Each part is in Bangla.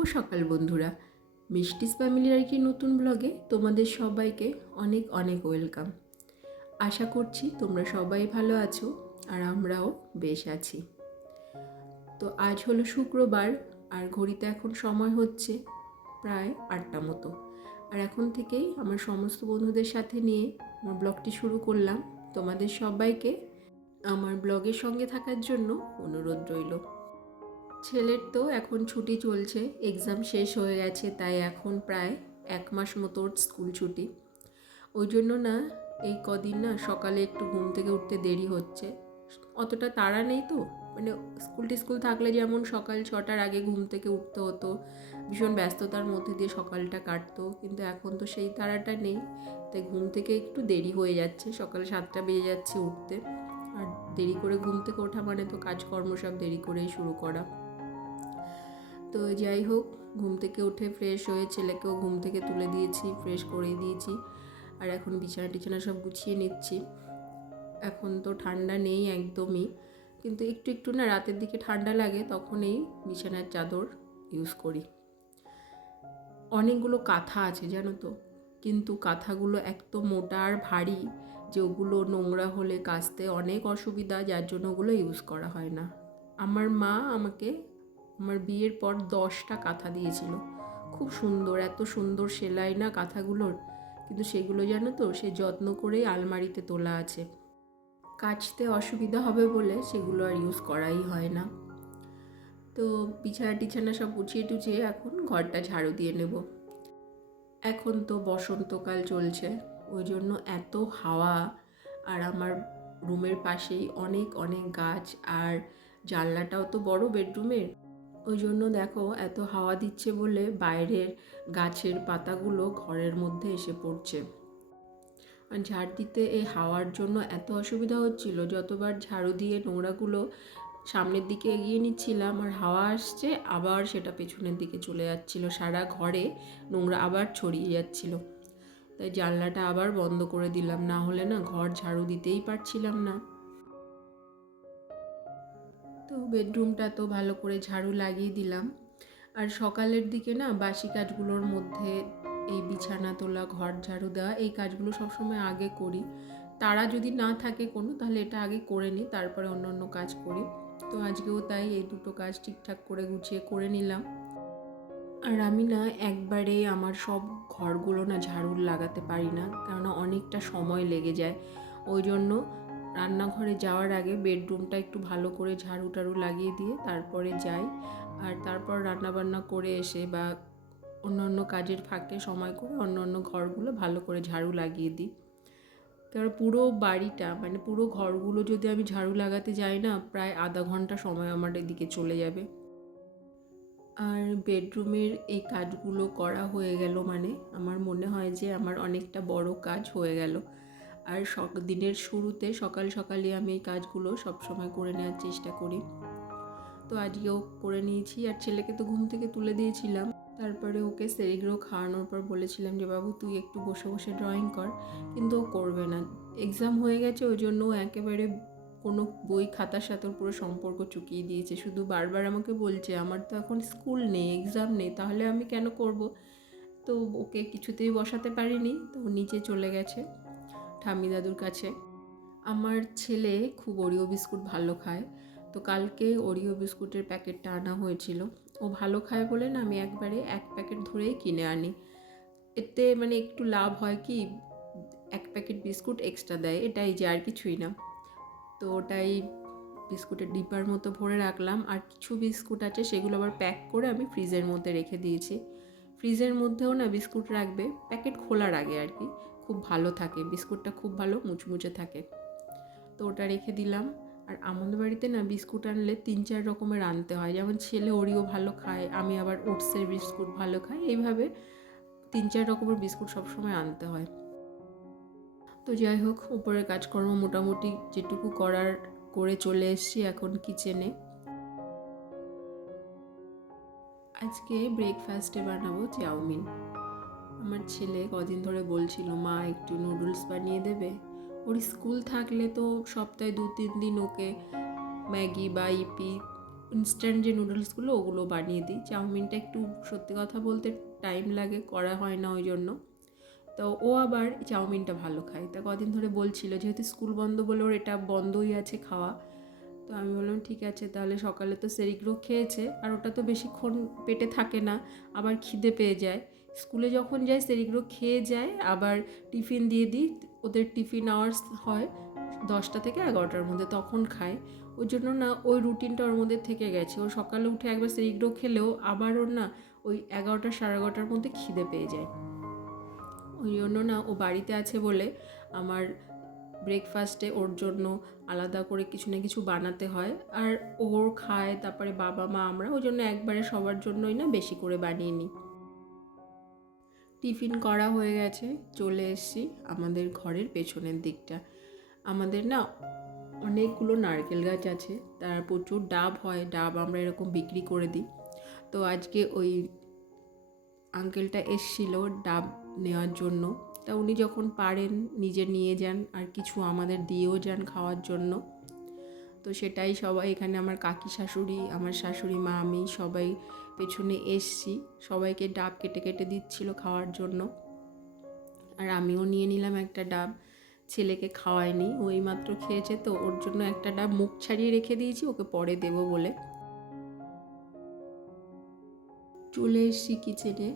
শুভ সকাল বন্ধুরা, মিষ্টিস ফ্যামিলির একটি নতুন ব্লগে তোমাদের সবাইকে অনেক অনেক ওয়েলকাম। আশা করছি তোমরা সবাই ভালো আছো আর আমরাও বেশ আছি। তো আজ হলো শুক্রবার আর ঘড়িতে এখন সময় হচ্ছে প্রায় 8টা মতো। আর এখন থেকেই আমার সমস্ত বন্ধুদের সাথে নিয়ে আমার ব্লগটি শুরু করলাম। তোমাদের সবাইকে আমার ব্লগের সঙ্গে থাকার জন্য অনুরোধ রইল। ছেলের তো এখন ছুটি চলছে, এক্সাম শেষ হয়ে গেছে, তাই এখন প্রায় 1 মাস মতো স্কুল ছুটি। ওই জন্য না এই কদিন না সকালে একটু ঘুম থেকে উঠতে দেরি হচ্ছে। অতটা তাড়া নেই তো, মানে স্কুল থাকলে যেমন সকাল 6টার আগে ঘুম থেকে উঠতে হতো, ভীষণ ব্যস্ততার মধ্যে দিয়ে সকালটা কাটতো, কিন্তু এখন তো সেই তাড়াটা নেই, তাই ঘুম থেকে একটু দেরি হয়ে যাচ্ছে। সকাল 7টা বেজে যাচ্ছে উঠতে, আর দেরি করে ঘুম থেকে ওঠা মানে তো কাজকর্ম সব দেরি করেই শুরু করা। তো যাই হোক, ঘুম থেকে উঠে ফ্রেশ হয়ে ছেলেকেও ঘুম থেকে তুলে দিয়েছি, ফ্রেশ করে দিয়েছি, আর এখন বিছানা টিছানা সব গুছিয়ে নিচ্ছি। এখন তো ঠান্ডা নেই একদমই, কিন্তু একটু একটু না রাতের দিকে ঠান্ডা লাগে, তখন এই বিছানার চাদর ইউজ করি। অনেকগুলো কাঁথা আছে জানো তো, কিন্তু কাঁথাগুলো এত মোটা আর ভারী যে ওগুলো নোংরা হলে কাচতে অনেক অসুবিধা, যার জন্য ওগুলো ইউজ করা হয় না। আমার মা আমাকে আমার বিয়ের পর 10টা কাঁথা দিয়েছিল, খুব সুন্দর, এত সুন্দর সেলাই না কাঁথাগুলোর, কিন্তু সেগুলো জানো তো সে যত্ন করেই আলমারিতে তোলা আছে। কাচতে অসুবিধা হবে বলে সেগুলো আর ইউজ করাই হয় না। তো বিছানা টিছানা সব গুছিয়ে টুছিয়ে এখন ঘরটা ঝাড়ু দিয়ে নেব। এখন তো বসন্তকাল চলছে, ওই জন্য এত হাওয়া, আর আমার রুমের পাশেই অনেক অনেক গাছ, আর জানলাটাও তো বড় বেডরুমের, ওই জন্য দেখো এত হাওয়া দিচ্ছে বলে বাইরের গাছের পাতাগুলো ঘরের মধ্যে এসে পড়ছে। আর ঝাড় দিতে এই হাওয়ার জন্য এত অসুবিধা হচ্ছিল, যতবার ঝাড়ু দিয়ে নোংরাগুলো সামনের দিকে এগিয়ে নিচ্ছিলাম আর হাওয়া আসছে, আবার সেটা পেছনের দিকে চলে যাচ্ছিল, সারা ঘরে নোংরা আবার ছড়িয়ে যাচ্ছিল। তাই জানলাটা আবার বন্ধ করে দিলাম, না হলে না ঘর ঝাড়ু দিতেই পারছিলাম না। তো বেডরুমটা তো ভালো করে ঝাড়ু লাগিয়ে দিলাম। আর সকালের দিকে না বাসি কাজগুলোর মধ্যে এই বিছানা তোলা, ঘর ঝাড়ু দেওয়া, এই কাজগুলো সবসময় আগে করি। তারা যদি না থাকে কোনো, তাহলে এটা আগে করে নিই, তারপরে অন্য অন্য কাজ করি। তো আজকেও তাই এই দুটো কাজ ঠিকঠাক করে গুছিয়ে করে নিলাম। আর আমি না একবারে আমার সব ঘরগুলো না ঝাড়ু লাগাতে পারি না, কেননা অনেকটা সময় লেগে যায়। ওই জন্য রান্নাঘরে যাওয়ার আগে বেডরুমটা একটু ভালো করে ঝাড়ু টাড়ু লাগিয়ে দিয়ে তারপরে যাই, আর তারপর রান্নাবান্না করে এসে বা অন্য কাজের ফাঁকে সময় করে অন্য ঘরগুলো ভালো করে ঝাড়ু লাগিয়ে দিই। কারণ পুরো বাড়িটা মানে পুরো ঘরগুলো যদি আমি ঝাড়ু লাগাতে যাই না, প্রায় আধা ঘন্টা সময় আমার এদিকে চলে যাবে। আর বেডরুমের এই কাজগুলো করা হয়ে গেল মানে আমার মনে হয় যে আমার অনেকটা বড় কাজ হয়ে গেল। আর দিনের শুরুতে সকাল সকালই আমি এই কাজগুলো সবসময় করে নেওয়ার চেষ্টা করি। তো আজকেও করে নিয়েছি, আর ছেলেকে তো ঘুম থেকে তুলে দিয়েছিলাম, তারপরে ওকে সেরিগ্রো খাওয়ানোর পর বলেছিলাম যে বাবু তুই একটু বসে বসে ড্রয়িং কর, কিন্তু ও করবে না। এক্সাম হয়ে গেছে, ওই জন্য ও একেবারে কোনো বই খাতার সাথে পুরো সম্পর্ক চুকিয়ে দিয়েছে। শুধু বারবার আমাকে বলছে আমার তো এখন স্কুল নেই, এক্সাম নেই, তাহলে আমি কেন করব। তো ওকে কিছুতেই বসাতে পারিনি, তো নিচে চলে গেছে ঠাম্মি দাদুর কাছে। আমার ছেলে খুব ওরিও বিস্কুট ভালো খায়, তো কালকে ওরিও বিস্কুটের প্যাকেটটা আনা হয়েছিল। ও ভালো খায় বলে না আমি একবারে 1 প্যাকেট ধরেই কিনে আনি। এতে মানে একটু লাভ হয় কি, 1 প্যাকেট বিস্কুট এক্সট্রা দেয়, এটাই যে, আর কিছুই না। তো ওটাই বিস্কুটের ডিব্বার মতো ভরে রাখলাম, আর কিছু বিস্কুট আছে সেগুলো আবার প্যাক করে আমি ফ্রিজের মধ্যে রেখে দিয়েছি। ফ্রিজের মধ্যেও না বিস্কুট রাখবে প্যাকেট খোলার আগে আর কি, খুব ভালো থাকে বিস্কুটটা, খুব ভালো মুচমুচে থাকে। তো ওটা রেখে দিলাম। আর আমাদের বাড়িতে না বিস্কুট আনলে 3-4 রকমের আনতে হয়, যেমন ছেলে ওরিও ভালো খায়, আমি আবার ওটসের বিস্কুট ভালো খাই, এইভাবে 3-4 রকমের বিস্কুট সবসময় আনতে হয়। তো যাই হোক, উপরের কাজকর্ম মোটামুটি যেটুকু করার করে চলে এসেছি এখন কিচেনে। আজকে ব্রেকফাস্টে বানাবো চাউমিন। আমার ছেলে কদিন ধরে বলছিল মা একটু নুডলস বানিয়ে দেবে। ওর স্কুল থাকলে তো সপ্তাহে 2-3 দিন ওকে ম্যাগি বা ইপি ইনস্ট্যান্ট যে নুডলসগুলো ওগুলো বানিয়ে দিই। চাউমিনটা একটু সত্যি কথা বলতে টাইম লাগে, করা হয় না ওই জন্য। তো ও আবার চাউমিনটা ভালো খায়। তা কদিন ধরে বলছিল, যেহেতু স্কুল বন্ধ বলে ওর এটা বন্ধই আছে খাওয়া। তো আমি বললাম ঠিক আছে, তাহলে সকালে তো সেরিগ্রো খেয়েছে, আর ওটা তো বেশিক্ষণ পেটে থাকে না, আবার খিদে পেয়ে যায়। স্কুলে যখন যায় সেরিগ্রো খেয়ে যায়, আবার টিফিন দিয়ে দিই। ওদের টিফিন আওয়ার্স হয় 10টা থেকে 11টার মধ্যে, তখন খায়। ওই জন্য না ওই রুটিনটা ওর মধ্যে থেকে গেছে। ও সকালে উঠে একবার সেরিগ্রো খেলেও আবার ওর না ওই 11টা 11:30টার মধ্যে খিদে পেয়ে যায়। ওই জন্য না ও বাড়িতে আছে বলে আমার ব্রেকফাস্টে ওর জন্য আলাদা করে কিছু না কিছু বানাতে হয়, আর ওর খায়, তারপরে বাবা মা আমরা, ওই জন্য একবারে সবার জন্যই না বেশি করে বানিয়ে নিই। টিফিন করা হয়ে গেছে, চলে এসেছি আমাদের ঘরের পেছনের দিকটা। আমাদের না অনেকগুলো নারকেল গাছ আছে, তার প্রচুর ডাব হয়, ডাব আমরা এরকম বিক্রি করে দিই। তো আজকে ওই আঙ্কেলটা এসছিল ডাব নেওয়ার জন্য। তা উনি যখন পারেন নিজে নিয়ে যান, আর কিছু আমাদের দিয়েও যান খাওয়ার জন্য। তো সেটাই সবাই এখানে, আমার কাকি শাশুড়ি, আমার শাশুড়ি মা, আমি সবাই পেছনে এসছি, সবাইকে ডাব কেটে কেটে দিচ্ছিল খাওয়ার জন্য। আর আমিও নিয়ে নিলাম একটা ডাব। ছেলেকে খাওয়াইনি, ওই মাত্র খেয়েছে, তো ওর জন্য একটা ডাব মুখ ছাড়িয়ে রেখে দিয়েছি, ওকে পরে দেবো বলে। চলে এসছি কিচেনে,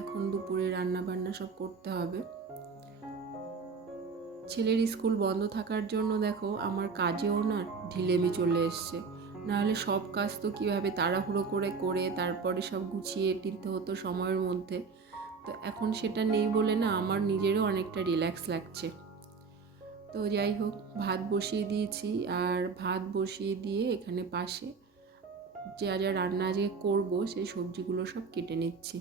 এখন দুপুরে রান্না বান্না সব করতে হবে। ছেলের স্কুল বন্ধ থাকার জন্য দেখো আমার কাজেও না ঢিলেমি চলে এসছে। নাহলে সব কাজ তো কীভাবে তাড়াহুড়ো করে করে তারপরে সব গুছিয়ে নিতে হতো সময়ের মধ্যে। তো এখন সেটা নেই বলে না আমার নিজেরও অনেকটা রিল্যাক্স লাগছে। তো যাই হোক, ভাত বসিয়ে দিয়েছি, আর ভাত বসিয়ে দিয়ে এখানে পাশে যা যা রান্না আজকে করবো সেই সবজিগুলো সব কেটে নিচ্ছি।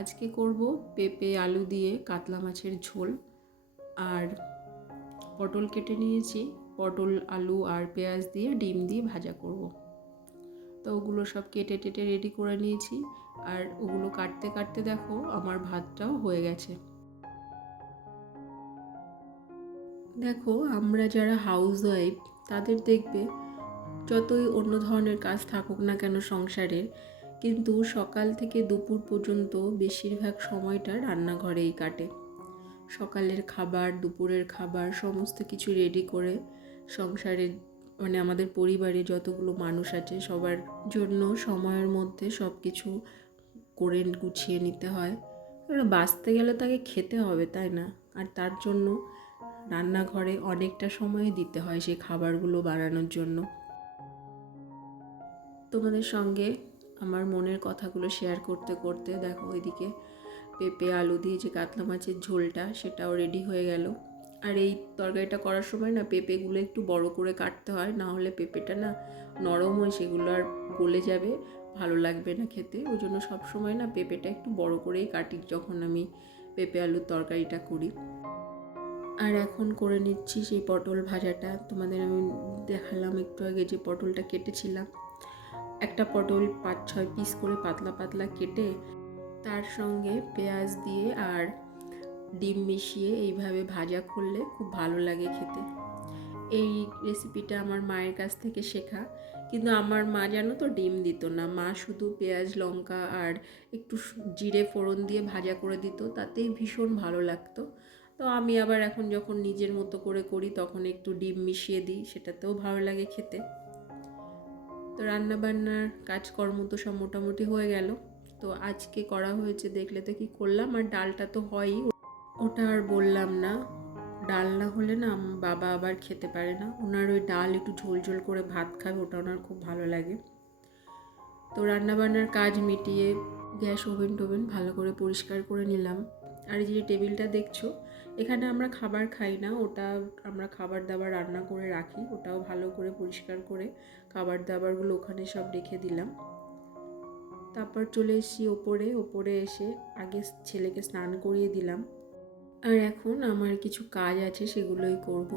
আজকে করব পেঁপে আলু দিয়ে কাতলা মাছের ঝোল, আর পটল কেটে নিয়েছি, পটল আলু আর পেঁয়াজ দিয়ে ডিম দিয়ে ভাজা করব। তো ওগুলো সব কেটে টেটে রেডি করে নিয়েছি, আর ওগুলো কাটতে কাটতে দেখো আমার ভাতটাও হয়ে গেছে। দেখো আমরা যারা হাউস ওয়াইফ তাদের দেখবে যতই অন্য ধরনের কাজ থাকুক না কেন সংসারের, কিন্তু সকাল থেকে দুপুর পর্যন্ত বেশিরভাগ সময়টা রান্নাঘরেই কাটে। সকালের খাবার, দুপুরের খাবার সমস্ত কিছু রেডি করে সংসারে, মানে আমাদের পরিবারে যতগুলো মানুষ আছে সবার জন্য সময়ের মধ্যে সব কিছু করে গুছিয়ে নিতে হয়। বাঁচতে গেলে তাকে খেতে হবে, তাই না? আর তার জন্য রান্নাঘরে অনেকটা সময় দিতে হয় সেই খাবারগুলো বানানোর জন্য। তোমাদের সঙ্গে আমার মনের কথাগুলো শেয়ার করতে করতে দেখো ওইদিকে পেঁপে আলু দিয়ে যে কাতলা মাছের ঝোলটা সেটাও রেডি হয়ে গেল। আর এই তরকারিটা করার সময় না পেঁপেগুলো একটু বড় করে কাটতে হয়, না হলে পেঁপেটা না নরম হয়, সেগুলো আর গলে যাবে, ভালো লাগবে না খেতে। ওই জন্য সবসময় না পেঁপেটা একটু বড় করেই কাটি যখন আমি পেঁপে আলুর তরকারিটা করি। আর এখন করে নিচ্ছি সেই পটল ভাজাটা। তোমাদের আমি দেখালাম একটু আগে যে পটলটা কেটেছিলাম, একটা পটল 5-6 পিস করে পাতলা পাতলা কেটে তার সঙ্গে পেঁয়াজ দিয়ে আর ডিম মিশিয়ে এইভাবে ভাজা করলে খুব ভালো লাগে খেতে। এই রেসিপিটা আমার মায়ের কাছ থেকে শেখা, কিন্তু আমার মা জানো তো ডিম দিত না, মা শুধু পেঁয়াজ লঙ্কা আর একটু জিরে ফোড়ন দিয়ে ভাজা করে দিত, তাতেই ভীষণ ভালো লাগতো। তো আমি আবার এখন যখন নিজের মতো করে করি তখন একটু ডিম মিশিয়ে দিই, সেটাতেও ভালো লাগে খেতে। তো রান্নাবান্নার কাজকর্ম তো সব মোটামুটি হয়ে গেল। তো আজকে করা হয়েছে দেখলে তো কি করলাম, আর ডালটা তো হয়ই, ওটা আর বললাম না। ডাল না হলে না বাবা আবার খেতে পারে না, ওনার ওই ডাল একটু ঝোল ঝোল করে ভাত খাবে, ওটা ওনার খুব ভালো লাগে। তো রান্নাবান্নার কাজ মিটিয়ে গ্যাস ওভেন টোভেন ভালো করে পরিষ্কার করে নিলাম। আর এই যে টেবিলটা দেখছো, এখানে আমরা খাবার খাই না, ওটা আমরা খাবার দাবার রান্না করে রাখি, ওটাও ভালো করে পরিষ্কার করে খাবার দাবারগুলো ওখানে সব রেখে দিলাম। তারপর চলে এসেছি ওপরে এসে আগে ছেলেকে স্নান করিয়ে দিলাম, আর এখন আমার কিছু কাজ আছে সেগুলোই করব।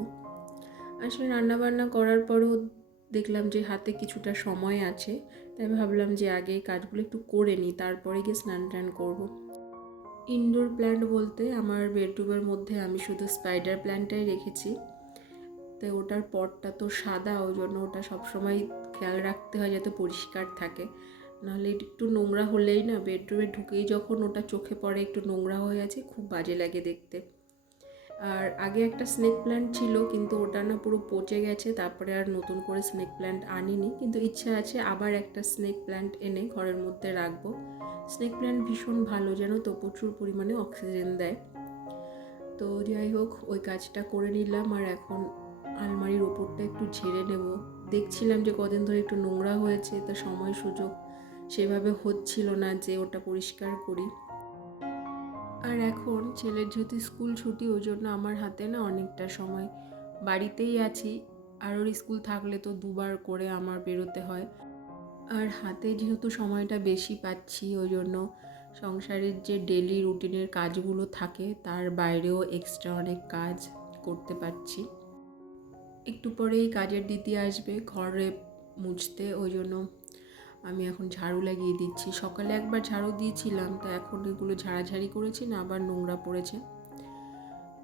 আসলে রান্নাবান্না করার পরও দেখলাম যে হাতে কিছুটা সময় আছে, তাই ভাবলাম যে আগে কাজগুলো একটু করে নিই, তারপরে গিয়ে স্নান টান করবো। ইনডোর প্ল্যান্ট বলতে আমার বেডরুমের মধ্যে আমি শুধু স্পাইডার প্ল্যান্টটাই রেখেছি। তো ওটার পটটা তো সাদা, ওই জন্য ওটা সবসময় খেয়াল রাখতে হয় যাতে পরিষ্কার থাকে, নাহলে একটু নোংরা হলেই না বেডরুমে ঢুকেই যখন ওটা চোখে পড়ে একটু নোংরা হয়ে আছে, খুব বাজে লাগে দেখতে। আর আগে একটা স্নেক প্ল্যান্ট ছিল, কিন্তু ওটা না পুরো পচে গেছে, তারপরে আর নতুন করে স্নেক প্ল্যান্ট আনিনি, কিন্তু ইচ্ছা আছে আবার একটা স্নেক প্ল্যান্ট এনে ঘরের মধ্যে রাখবো। স্নেক প্ল্যান্ট ভীষণ ভালো, জানো তো, প্রচুর পরিমাণে অক্সিজেন দেয়। তো যাই হোক, ওই কাজটা করে নিলাম। আর এখন আলমারির ওপরটা একটু ঝেড়ে নেব। দেখছিলাম যে কদিন ধরে একটু নোংরা হয়েছে, তা সময় সুযোগ সেভাবে হচ্ছিল না যে ওটা পরিষ্কার করি। আর এখন ছেলের যেহেতু স্কুল ছুটি, ওই জন্য আমার হাতে না অনেকটা সময়, বাড়িতেই আছি, আর ওর স্কুল থাকলে তো দুবার করে আমার বেরোতে হয়। আর হাতে যেহেতু সময়টা বেশি পাচ্ছি, ওই জন্য সংসারের যে ডেলি রুটিনের কাজগুলো থাকে তার বাইরেও এক্সট্রা অনেক কাজ করতে পারছি। একটু পরেই কাজের দিদি আসবে ঘরে মুছতে, ওই জন্য আমি এখন ঝাড়ু লাগিয়ে দিচ্ছি। সকালে একবার ঝাড়ু দিয়েছিলাম, তো এখন এগুলো ঝাড়াঝাড়ি করেছি না, আবার নোংরা পড়েছে।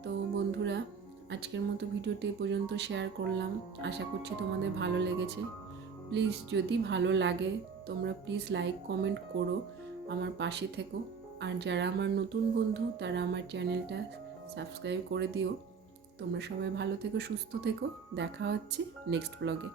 তো বন্ধুরা, আজকের মতো ভিডিওটি এ পর্যন্ত শেয়ার করলাম। আশা করছি তোমাদের ভালো লেগেছে। প্লিজ যদি ভালো লাগে তোমরা প্লিজ লাইক কমেন্ট করো, আমার পাশে থেকো। আর যারা আমার নতুন বন্ধু তারা আমার চ্যানেলটা সাবস্ক্রাইব করে দিও। তোমরা সবাই ভালো থেকো, সুস্থ থেকো। দেখা হচ্ছে নেক্সট ব্লগে।